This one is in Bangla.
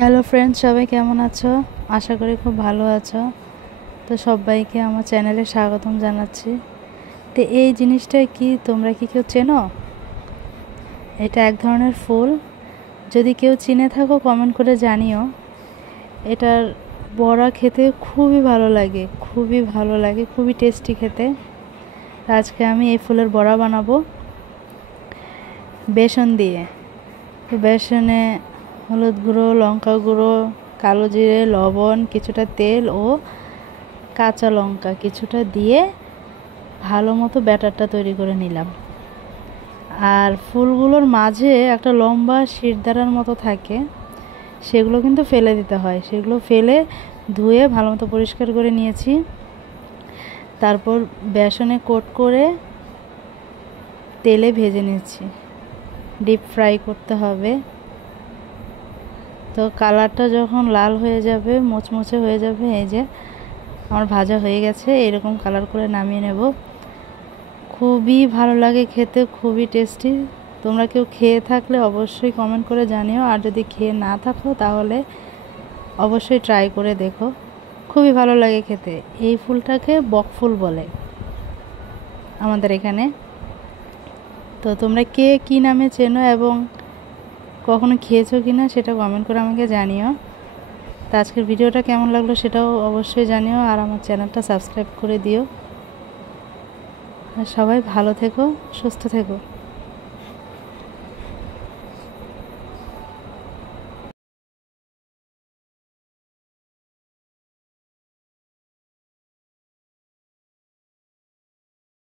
হ্যালো ফ্রেন্ডস, সবাই কেমন আছো? আশা করি খুব ভালো আছো। তো সবাইকে আমার চ্যানেলে স্বাগতম জানাচ্ছি। তো এই জিনিসটা কি তোমরা কি কেউ চেনো? এটা এক ধরনের ফুল। যদি কেউ চিনে থাকো কমেন্ট করে জানিও। এটার বড়া খেতে খুবই ভালো লাগে, খুবই টেস্টি খেতে। আজকে আমি এই ফুলের বড়া বানাবো বেসন দিয়ে। তো বেসনে হলুদ গুঁড়ো, লঙ্কা গুঁড়ো, কালো জিরে, লবণ, কিছুটা তেল ও কাঁচা লঙ্কা কিছুটা দিয়ে ভালো মতো ব্যাটারটা তৈরি করে নিলাম। আর ফুলগুলোর মাঝে একটা লম্বা শিরদাঁড়ার মতো থাকে, সেগুলো কিন্তু ফেলে দিতে হয়। সেগুলো ফেলে ধুয়ে ভালো মতো পরিষ্কার করে নিয়েছি। তারপর বেসনে কোট করে তেলে ভেজে নিয়েছি। ডিপ ফ্রাই করতে হবে। তো কালারটা যখন লাল হয়ে যাবে, মুচমুচে হয়ে যাবে, এই যে আমার ভাজা হয়ে গেছে, এরকম কালার করে নামিয়ে নেব। খুবই ভালো লাগে খেতে, খুবই টেস্টি। তোমরা কেউ খেয়ে থাকলে অবশ্যই কমেন্ট করে জানিও, আর যদি খেয়ে না থাকো তাহলে অবশ্যই ট্রাই করে দেখো। খুবই ভালো লাগে খেতে। এই ফুলটাকে বকফুল বলে আমাদের এখানে। তো তোমরা কে কী নামে চেনো এবং কখনো খেয়েছো কি না সেটা কমেন্ট করে আমাকে জানিও। তো আজকের ভিডিওটা কেমন লাগলো সেটাও অবশ্যই জানিও, আর আমার চ্যানেলটা সাবস্ক্রাইব করে দিও। আর সবাই ভালো থেকো, সুস্থ থেকো।